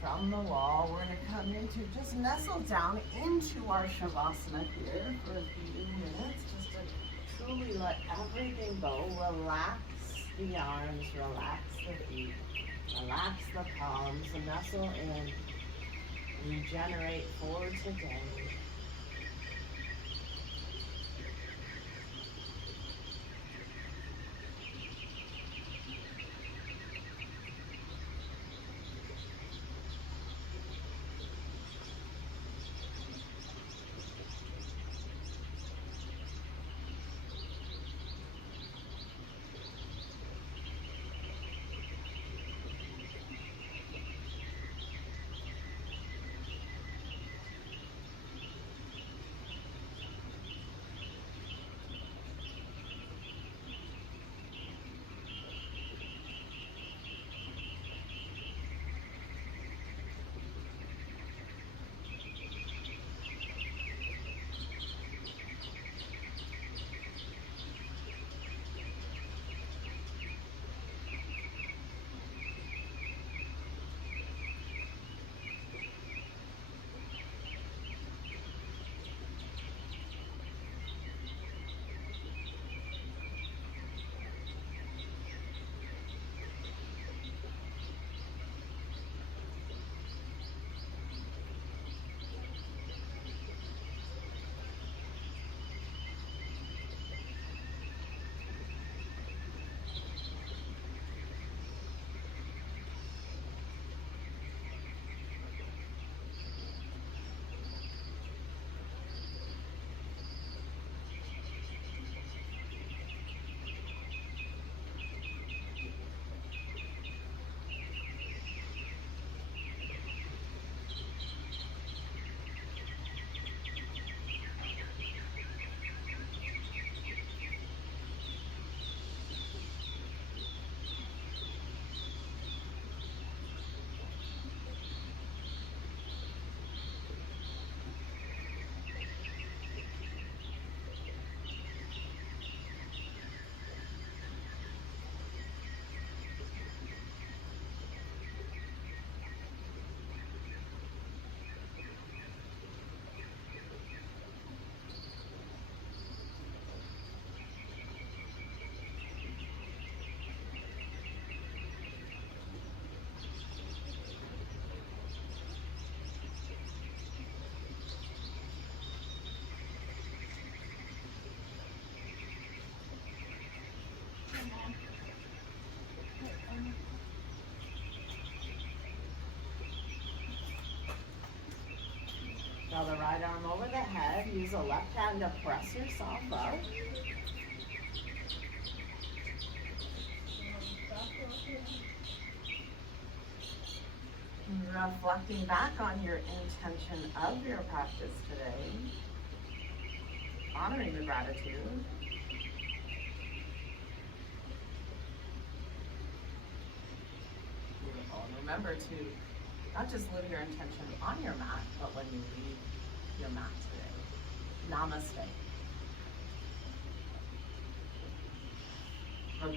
from the wall, we're going to come into, just nestle down into our Shavasana here for a few minutes, just to truly let everything go, relax the arms, relax the feet, relax the palms, and nestle in. Regenerate for today. Draw the right arm over the head. Use the left hand to press yourself up. Reflecting back on your intention of your practice today. Honoring the gratitude. Beautiful. And remember to not just live your intention on your mat, but when you leave your mat today. Namaste.